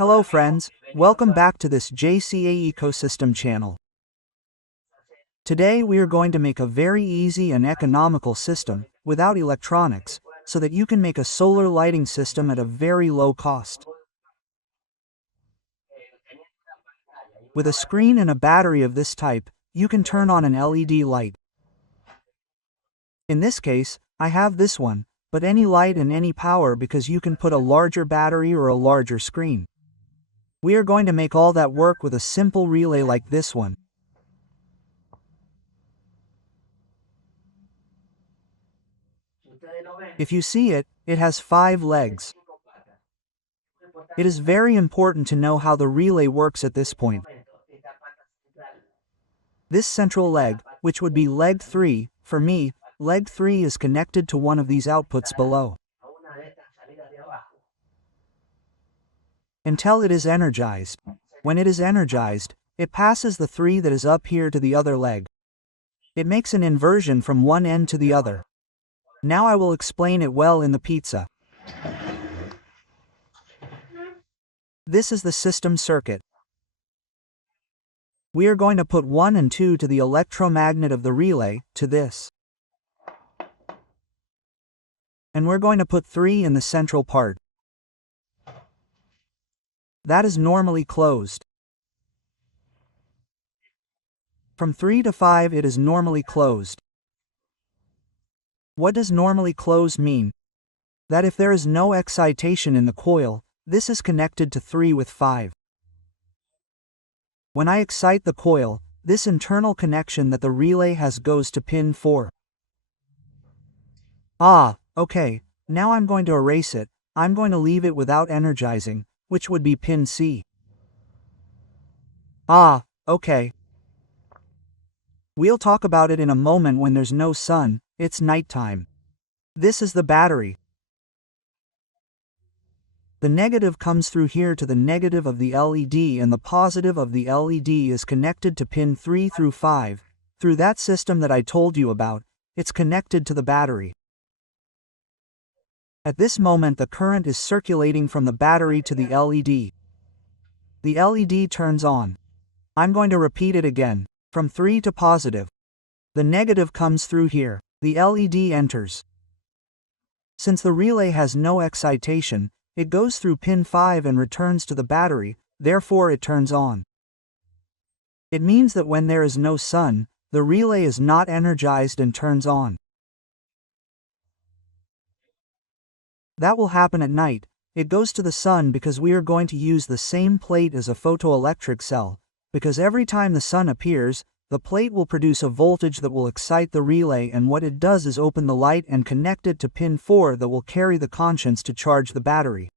Hello friends, welcome back to this JCA Ecosystem channel. Today we are going to make a very easy and economical system, without electronics, so that you can make a solar lighting system at a very low cost. With a screen and a battery of this type, you can turn on an LED light. In this case, I have this one, but any light and any power because you can put a larger battery or a larger screen. We are going to make all that work with a simple relay like this one. If you see it, it has 5 legs. It is very important to know how the relay works at this point. This central leg, which would be leg 3, for me, leg 3 is connected to one of these outputs below. Until it is energized. When it is energized, it passes the 3 that is up here to the other leg. It makes an inversion from one end to the other. Now I will explain it well in the pizza. This is the system circuit. We are going to put 1 and 2 to the electromagnet of the relay, to this. And we're going to put 3 in the central part. That is normally closed. From 3 to 5 it is normally closed. What does normally closed mean? That if there is no excitation in the coil, this is connected to 3 with 5. When I excite the coil, this internal connection that the relay has goes to pin 4. Okay, now I'm going to erase it. I'm going to leave it without energizing, which would be pin C. Okay. We'll talk about it in a moment when there's no sun, it's nighttime. This is the battery. The negative comes through here to the negative of the LED and the positive of the LED is connected to pin 3 through 5. Through that system that I told you about, it's connected to the battery. At this moment the current is circulating from the battery to the LED. The LED turns on. I'm going to repeat it again, from 3 to positive. The negative comes through here, the LED enters. Since the relay has no excitation, it goes through pin 5 and returns to the battery, therefore it turns on. It means that when there is no sun, the relay is not energized and turns on. That will happen at night. It goes to the sun because we are going to use the same plate as a photoelectric cell, because every time the sun appears, the plate will produce a voltage that will excite the relay, and what it does is open the light and connect it to pin 4 that will carry the conscience to charge the battery.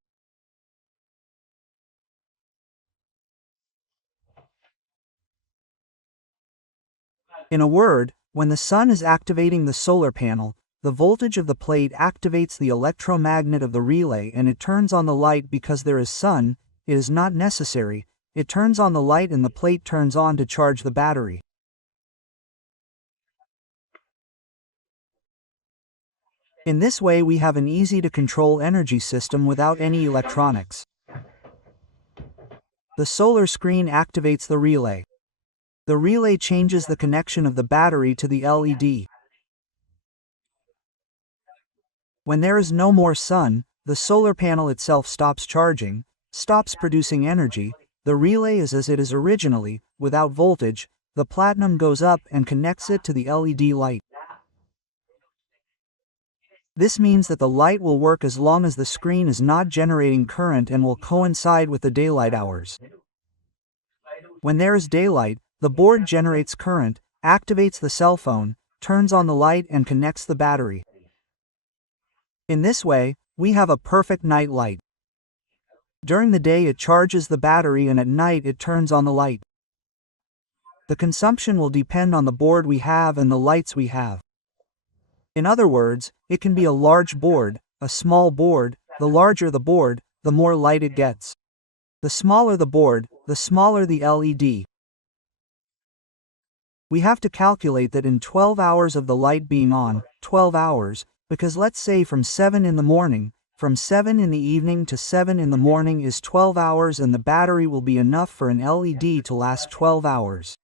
In a word, when the sun is activating the solar panel, the voltage of the plate activates the electromagnet of the relay and it turns on the light because there is sun. It is not necessary. It turns on the light and the plate turns on to charge the battery. In this way we have an easy to control energy system without any electronics. The solar screen activates the relay. The relay changes the connection of the battery to the LED. When there is no more sun, the solar panel itself stops charging, stops producing energy, the relay is as it is originally, without voltage, the platinum goes up and connects it to the LED light. This means that the light will work as long as the screen is not generating current and will coincide with the daylight hours. When there is daylight, the board generates current, activates the cell phone, turns on the light and connects the battery. In this way, we have a perfect night light. During the day it charges the battery and at night it turns on the light. The consumption will depend on the board we have and the lights we have. In other words, it can be a large board, a small board. The larger the board, the more light it gets. The smaller the board, the smaller the LED. We have to calculate that in 12 hours of the light being on, 12 hours, because let's say from 7 in the morning, From 7 in the evening to 7 in the morning is 12 hours, and the battery will be enough for an LED to last 12 hours.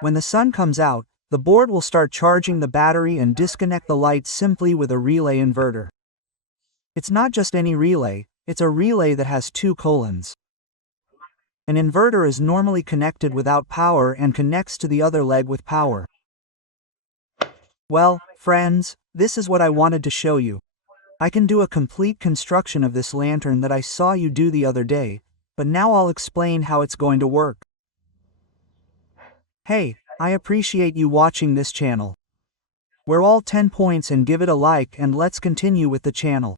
When the sun comes out, the board will start charging the battery and disconnect the light simply with a relay inverter. It's not just any relay, it's a relay that has two colons. An inverter is normally connected without power and connects to the other leg with power. Well, friends, this is what I wanted to show you. I can do a complete construction of this lantern that I saw you do the other day, but now I'll explain how it's going to work. Hey, I appreciate you watching this channel. We're all 10 points and give it a like, and let's continue with the channel.